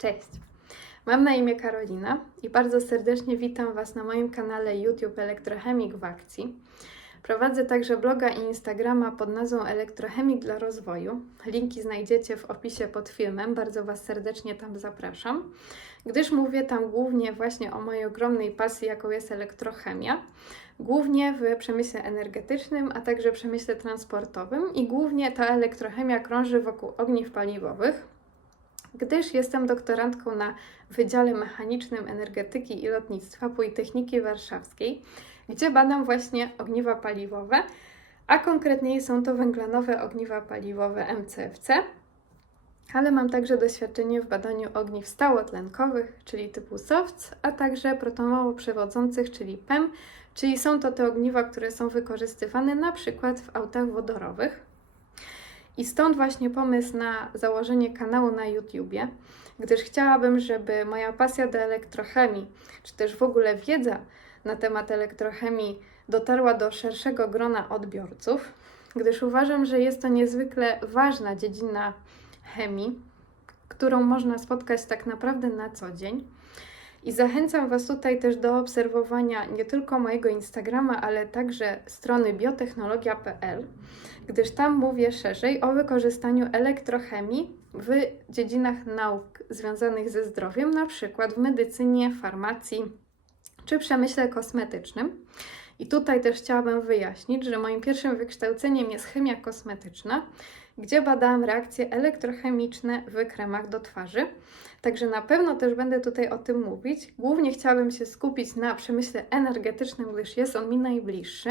Cześć! Mam na imię Karolina i bardzo serdecznie witam Was na moim kanale YouTube Elektrochemik w akcji. Prowadzę także bloga i Instagrama pod nazwą Elektrochemik dla rozwoju. Linki znajdziecie w opisie pod filmem, bardzo Was serdecznie tam zapraszam, gdyż mówię tam głównie właśnie o mojej ogromnej pasji, jaką jest elektrochemia. Głównie w przemyśle energetycznym, a także przemyśle transportowym i głównie ta elektrochemia krąży wokół ogniw paliwowych, gdyż jestem doktorantką na Wydziale Mechanicznym Energetyki i Lotnictwa Politechniki Warszawskiej, gdzie badam właśnie ogniwa paliwowe, a konkretniej są to węglanowe ogniwa paliwowe MCFC, ale mam także doświadczenie w badaniu ogniw stałotlenkowych, czyli typu SOFTS, a także protonowo przewodzących, czyli PEM, czyli są to te ogniwa, które są wykorzystywane na przykład w autach wodorowych. I stąd właśnie pomysł na założenie kanału na YouTubie, gdyż chciałabym, żeby moja pasja do elektrochemii, czy też w ogóle wiedza na temat elektrochemii dotarła do szerszego grona odbiorców, gdyż uważam, że jest to niezwykle ważna dziedzina chemii, którą można spotkać tak naprawdę na co dzień. I zachęcam Was tutaj też do obserwowania nie tylko mojego Instagrama, ale także strony biotechnologia.pl, gdyż tam mówię szerzej o wykorzystaniu elektrochemii w dziedzinach nauk związanych ze zdrowiem, na przykład w medycynie, farmacji czy przemyśle kosmetycznym. I tutaj też chciałabym wyjaśnić, że moim pierwszym wykształceniem jest chemia kosmetyczna, gdzie badałam reakcje elektrochemiczne w kremach do twarzy. Także na pewno też będę tutaj o tym mówić. Głównie chciałabym się skupić na przemyśle energetycznym, gdyż jest on mi najbliższy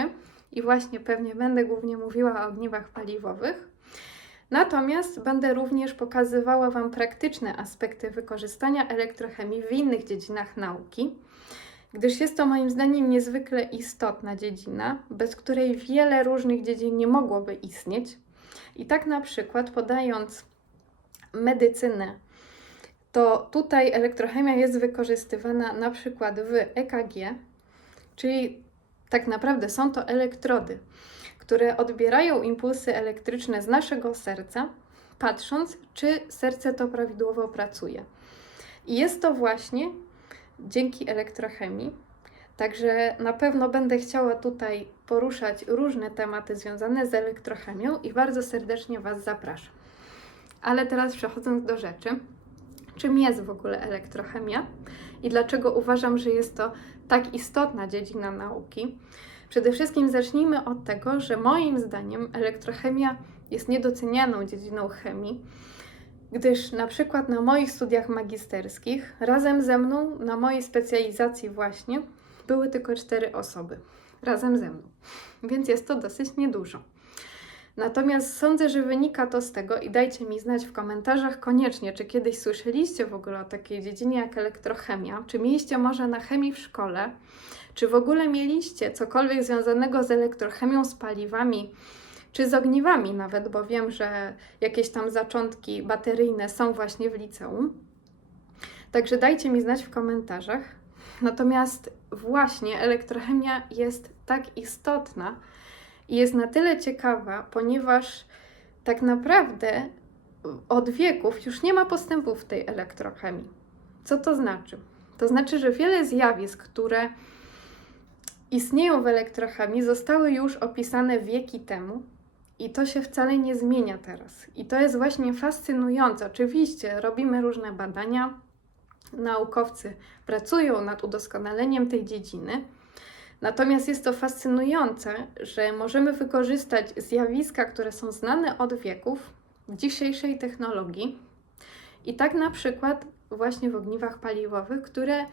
i właśnie pewnie będę głównie mówiła o ogniwach paliwowych. Natomiast będę również pokazywała Wam praktyczne aspekty wykorzystania elektrochemii w innych dziedzinach nauki, gdyż jest to moim zdaniem niezwykle istotna dziedzina, bez której wiele różnych dziedzin nie mogłoby istnieć. I tak na przykład podając medycynę, to tutaj elektrochemia jest wykorzystywana na przykład w EKG, czyli tak naprawdę są to elektrody, które odbierają impulsy elektryczne z naszego serca, patrząc, czy serce to prawidłowo pracuje. I jest to właśnie dzięki elektrochemii. Także na pewno będę chciała tutaj poruszać różne tematy związane z elektrochemią i bardzo serdecznie Was zapraszam. Ale teraz przechodząc do rzeczy, czym jest w ogóle elektrochemia i dlaczego uważam, że jest to tak istotna dziedzina nauki. Przede wszystkim zacznijmy od tego, że moim zdaniem elektrochemia jest niedocenianą dziedziną chemii, gdyż na przykład na moich studiach magisterskich razem ze mną na mojej specjalizacji właśnie były tylko cztery osoby razem ze mną, więc jest to dosyć niedużo. Natomiast sądzę, że wynika to z tego i dajcie mi znać w komentarzach koniecznie, czy kiedyś słyszeliście w ogóle o takiej dziedzinie jak elektrochemia, czy mieliście może na chemii w szkole, czy w ogóle mieliście cokolwiek związanego z elektrochemią, z paliwami, czy z ogniwami nawet, bo wiem, że jakieś tam zaczątki bateryjne są właśnie w liceum. Także dajcie mi znać w komentarzach. Natomiast właśnie elektrochemia jest tak istotna i jest na tyle ciekawa, ponieważ tak naprawdę od wieków już nie ma postępów w tej elektrochemii. Co to znaczy? To znaczy, że wiele zjawisk, które istnieją w elektrochemii, zostały już opisane wieki temu, i to się wcale nie zmienia teraz. I to jest właśnie fascynujące. Oczywiście robimy różne badania, naukowcy pracują nad udoskonaleniem tej dziedziny. Natomiast jest to fascynujące, że możemy wykorzystać zjawiska, które są znane od wieków w dzisiejszej technologii. I tak na przykład właśnie w ogniwach paliwowych, które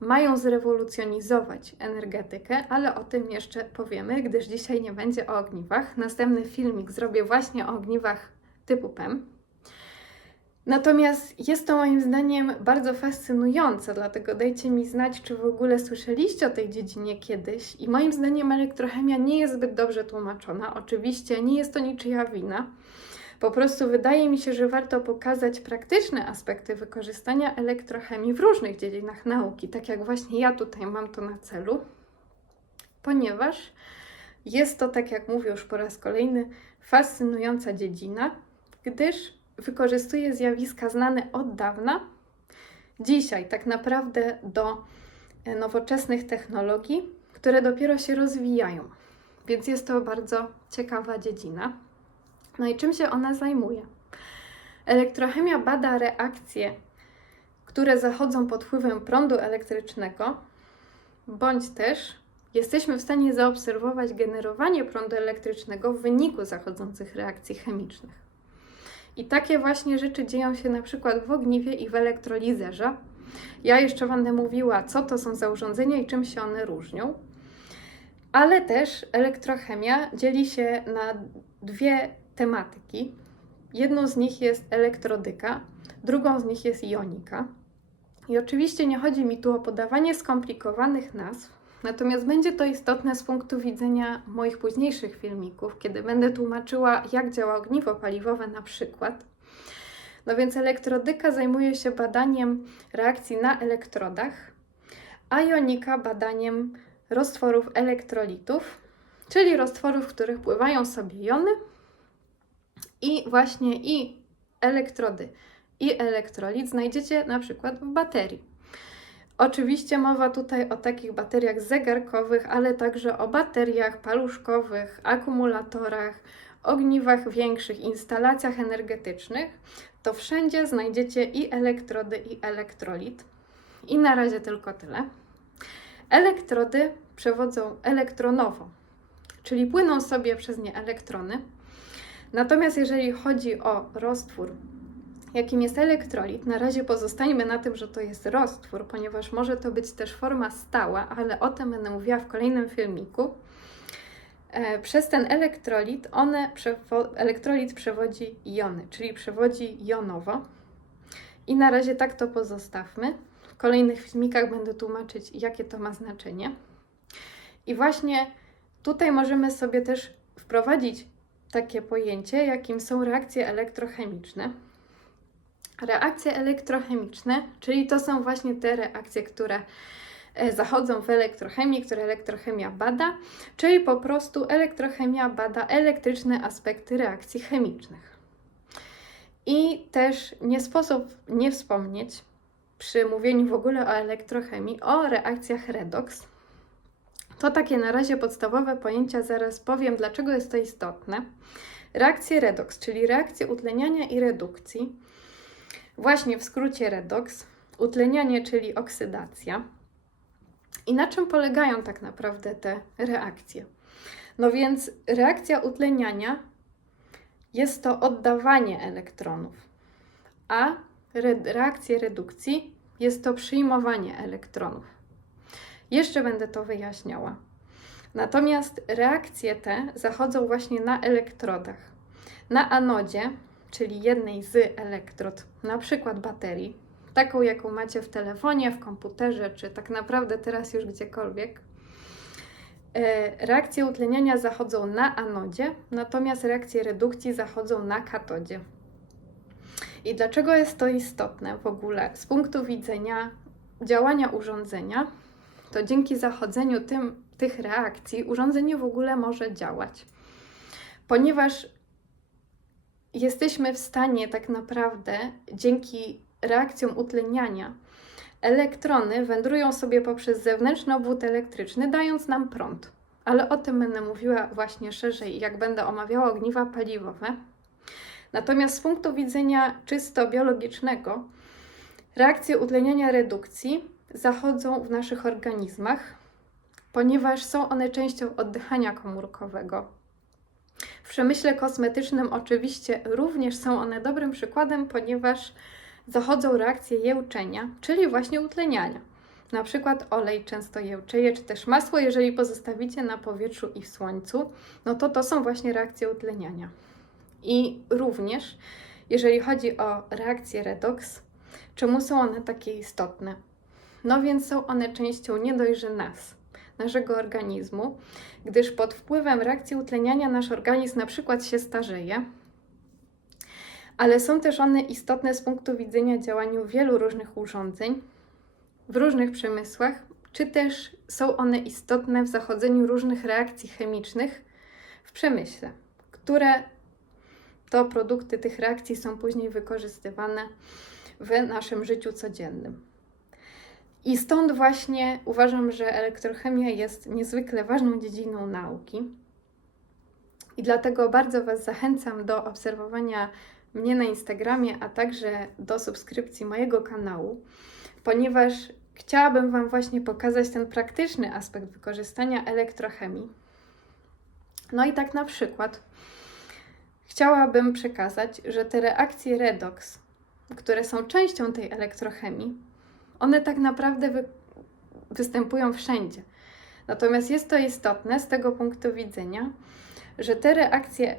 mają zrewolucjonizować energetykę, ale o tym jeszcze powiemy, gdyż dzisiaj nie będzie o ogniwach. Następny filmik zrobię właśnie o ogniwach typu PEM. Natomiast jest to moim zdaniem bardzo fascynujące, dlatego dajcie mi znać, czy w ogóle słyszeliście o tej dziedzinie kiedyś. I moim zdaniem elektrochemia nie jest zbyt dobrze tłumaczona. Oczywiście nie jest to niczyja wina. Po prostu wydaje mi się, że warto pokazać praktyczne aspekty wykorzystania elektrochemii w różnych dziedzinach nauki, tak jak właśnie ja tutaj mam to na celu, ponieważ jest to, tak jak mówię już po raz kolejny, fascynująca dziedzina, gdyż wykorzystuje zjawiska znane od dawna dzisiaj tak naprawdę do e, nowoczesnych technologii, które dopiero się rozwijają. Więc jest to bardzo ciekawa dziedzina. No i czym się ona zajmuje? Elektrochemia bada reakcje, które zachodzą pod wpływem prądu elektrycznego, bądź też jesteśmy w stanie zaobserwować generowanie prądu elektrycznego w wyniku zachodzących reakcji chemicznych. I takie właśnie rzeczy dzieją się na przykład w ogniwie i w elektrolizerze. Ja jeszcze będę mówiła, co to są za urządzenia i czym się one różnią. Ale też elektrochemia dzieli się na dwie tematyki. Jedną z nich jest elektrodyka, drugą z nich jest jonika. I oczywiście nie chodzi mi tu o podawanie skomplikowanych nazw, natomiast będzie to istotne z punktu widzenia moich późniejszych filmików, kiedy będę tłumaczyła, jak działa ogniwo paliwowe na przykład. No więc elektrodyka zajmuje się badaniem reakcji na elektrodach, a jonika badaniem roztworów elektrolitów, czyli roztworów, w których pływają sobie jony i właśnie i elektrody i elektrolit znajdziecie na przykład w baterii. Oczywiście mowa tutaj o takich bateriach zegarkowych, ale także o bateriach paluszkowych, akumulatorach, ogniwach większych, instalacjach energetycznych. To wszędzie znajdziecie i elektrody, i elektrolit. I na razie tylko tyle. Elektrody przewodzą elektronowo, czyli płyną sobie przez nie elektrony. Natomiast jeżeli chodzi o roztwór, jakim jest elektrolit, na razie pozostańmy na tym, że to jest roztwór, ponieważ może to być też forma stała, ale o tym będę mówiła w kolejnym filmiku. E, Przez ten elektrolit, one elektrolit przewodzi jony, czyli przewodzi jonowo. I na razie tak to pozostawmy. W kolejnych filmikach będę tłumaczyć, jakie to ma znaczenie. I właśnie tutaj możemy sobie też wprowadzić takie pojęcie, jakim są reakcje elektrochemiczne. Reakcje elektrochemiczne, czyli to są właśnie te reakcje, które e, zachodzą w elektrochemii, które elektrochemia bada, czyli po prostu elektrochemia bada elektryczne aspekty reakcji chemicznych. I też nie sposób nie wspomnieć przy mówieniu w ogóle o elektrochemii o reakcjach redox. To takie na razie podstawowe pojęcia, zaraz powiem, dlaczego jest to istotne. Reakcje redox, czyli reakcje utleniania i redukcji. Właśnie w skrócie redox. Utlenianie, czyli oksydacja. I na czym polegają tak naprawdę te reakcje? No więc reakcja utleniania jest to oddawanie elektronów, a re- reakcja redukcji jest to przyjmowanie elektronów. Jeszcze będę to wyjaśniała. Natomiast reakcje te zachodzą właśnie na elektrodach. Na anodzie, czyli jednej z elektrod, na przykład baterii, taką jaką macie w telefonie, w komputerze, czy tak naprawdę teraz już gdziekolwiek. E, Reakcje utleniania zachodzą na anodzie, natomiast reakcje redukcji zachodzą na katodzie. I dlaczego jest to istotne w ogóle z punktu widzenia działania urządzenia? To dzięki zachodzeniu tym, tych reakcji urządzenie w ogóle może działać, ponieważ jesteśmy w stanie tak naprawdę dzięki reakcjom utleniania elektrony wędrują sobie poprzez zewnętrzny obwód elektryczny, dając nam prąd. Ale o tym będę mówiła właśnie szerzej, jak będę omawiała ogniwa paliwowe. Natomiast z punktu widzenia czysto biologicznego, reakcje utleniania redukcji zachodzą w naszych organizmach, ponieważ są one częścią oddychania komórkowego. Przemyśle kosmetycznym oczywiście również są one dobrym przykładem, ponieważ zachodzą reakcje jełczenia, czyli właśnie utleniania. Na przykład olej często jełczeje, czy też masło, jeżeli pozostawicie na powietrzu i w słońcu, no to to są właśnie reakcje utleniania. I również, jeżeli chodzi o reakcję redox, czemu są one takie istotne? No więc są one częścią nie dość, że nas, naszego organizmu, gdyż pod wpływem reakcji utleniania nasz organizm na przykład się starzeje, ale są też one istotne z punktu widzenia działania wielu różnych urządzeń w różnych przemysłach, czy też są one istotne w zachodzeniu różnych reakcji chemicznych w przemyśle, które to produkty tych reakcji są później wykorzystywane w naszym życiu codziennym. I stąd właśnie uważam, że elektrochemia jest niezwykle ważną dziedziną nauki. I dlatego bardzo Was zachęcam do obserwowania mnie na Instagramie, a także do subskrypcji mojego kanału, ponieważ chciałabym Wam właśnie pokazać ten praktyczny aspekt wykorzystania elektrochemii. No i tak na przykład chciałabym przekazać, że te reakcje redox, które są częścią tej elektrochemii, one tak naprawdę wy występują wszędzie. Natomiast jest to istotne z tego punktu widzenia, że te reakcje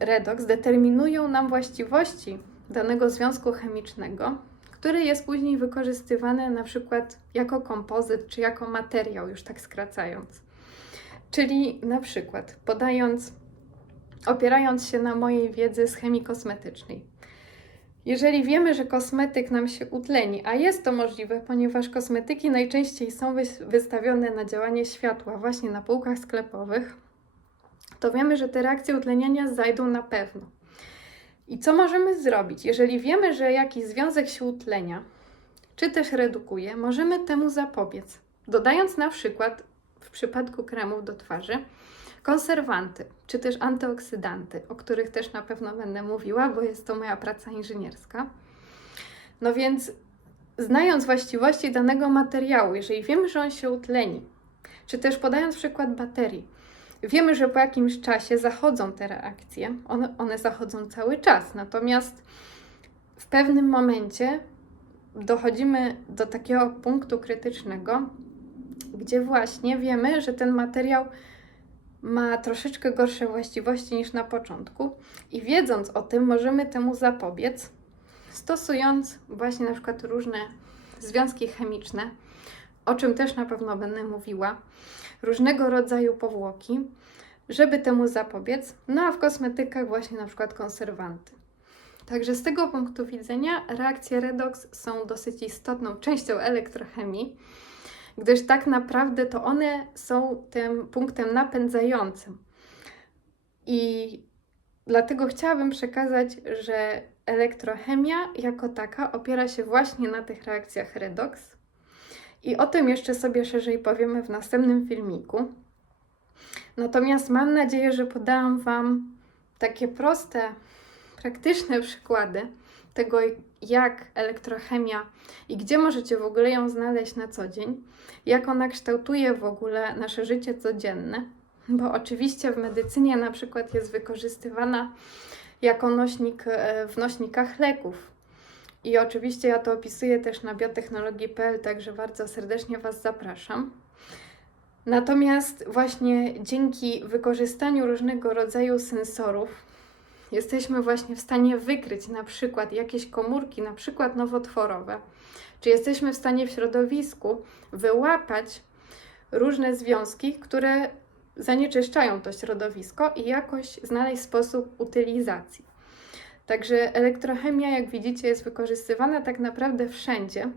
redox determinują nam właściwości danego związku chemicznego, który jest później wykorzystywany na przykład jako kompozyt czy jako materiał, już tak skracając. Czyli na przykład podając, opierając się na mojej wiedzy z chemii kosmetycznej. Jeżeli wiemy, że kosmetyk nam się utleni, a jest to możliwe, ponieważ kosmetyki najczęściej są wystawione na działanie światła właśnie na półkach sklepowych, to wiemy, że te reakcje utleniania zajdą na pewno. I co możemy zrobić? Jeżeli wiemy, że jakiś związek się utlenia, czy też redukuje, możemy temu zapobiec, dodając na przykład w przypadku kremów do twarzy konserwanty, czy też antyoksydanty, o których też na pewno będę mówiła, bo jest to moja praca inżynierska. No więc, znając właściwości danego materiału, jeżeli wiemy, że on się utleni, czy też podając przykład baterii, wiemy, że po jakimś czasie zachodzą te reakcje, one, one zachodzą cały czas, natomiast w pewnym momencie dochodzimy do takiego punktu krytycznego, gdzie właśnie wiemy, że ten materiał ma troszeczkę gorsze właściwości niż na początku, i wiedząc o tym, możemy temu zapobiec, stosując właśnie na przykład różne związki chemiczne, o czym też na pewno będę mówiła, różnego rodzaju powłoki, żeby temu zapobiec, no a w kosmetykach właśnie na przykład konserwanty. Także z tego punktu widzenia reakcje redox są dosyć istotną częścią elektrochemii gdyż tak naprawdę to one są tym punktem napędzającym. I dlatego chciałabym przekazać, że elektrochemia jako taka opiera się właśnie na tych reakcjach redox. I o tym jeszcze sobie szerzej powiemy w następnym filmiku. Natomiast mam nadzieję, że podałam Wam takie proste, praktyczne przykłady tego, jak elektrochemia i gdzie możecie w ogóle ją znaleźć na co dzień, jak ona kształtuje w ogóle nasze życie codzienne, bo oczywiście w medycynie na przykład jest wykorzystywana jako nośnik e, w nośnikach leków. I oczywiście ja to opisuję też na biotechnologii.pl, także bardzo serdecznie Was zapraszam. Natomiast właśnie dzięki wykorzystaniu różnego rodzaju sensorów, jesteśmy właśnie w stanie wykryć na przykład jakieś komórki, na przykład nowotworowe, czy jesteśmy w stanie w środowisku wyłapać różne związki, które zanieczyszczają to środowisko i jakoś znaleźć sposób utylizacji. Także elektrochemia, jak widzicie, jest wykorzystywana tak naprawdę wszędzie.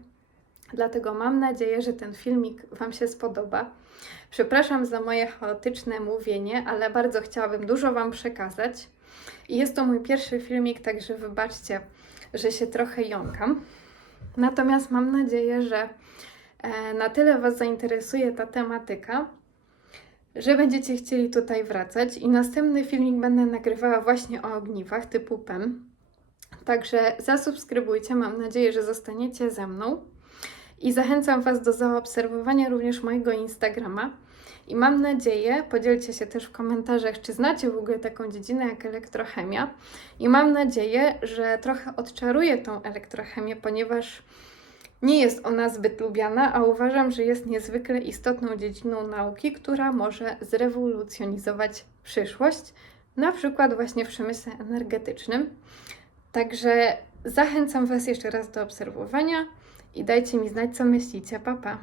Dlatego mam nadzieję, że ten filmik Wam się spodoba. Przepraszam za moje chaotyczne mówienie, ale bardzo chciałabym dużo Wam przekazać. I jest to mój pierwszy filmik, także wybaczcie, że się trochę jąkam. Natomiast mam nadzieję, że e, na tyle Was zainteresuje ta tematyka, że będziecie chcieli tutaj wracać. I następny filmik będę nagrywała właśnie o ogniwach typu PEM. Także zasubskrybujcie, mam nadzieję, że zostaniecie ze mną. I zachęcam Was do zaobserwowania również mojego Instagrama. I mam nadzieję, podzielcie się też w komentarzach, czy znacie w ogóle taką dziedzinę jak elektrochemia. I mam nadzieję, że trochę odczaruję tą elektrochemię, ponieważ nie jest ona zbyt lubiana, a uważam, że jest niezwykle istotną dziedziną nauki, która może zrewolucjonizować przyszłość, na przykład właśnie w przemyśle energetycznym. Także zachęcam Was jeszcze raz do obserwowania i dajcie mi znać, co myślicie. Pa, pa.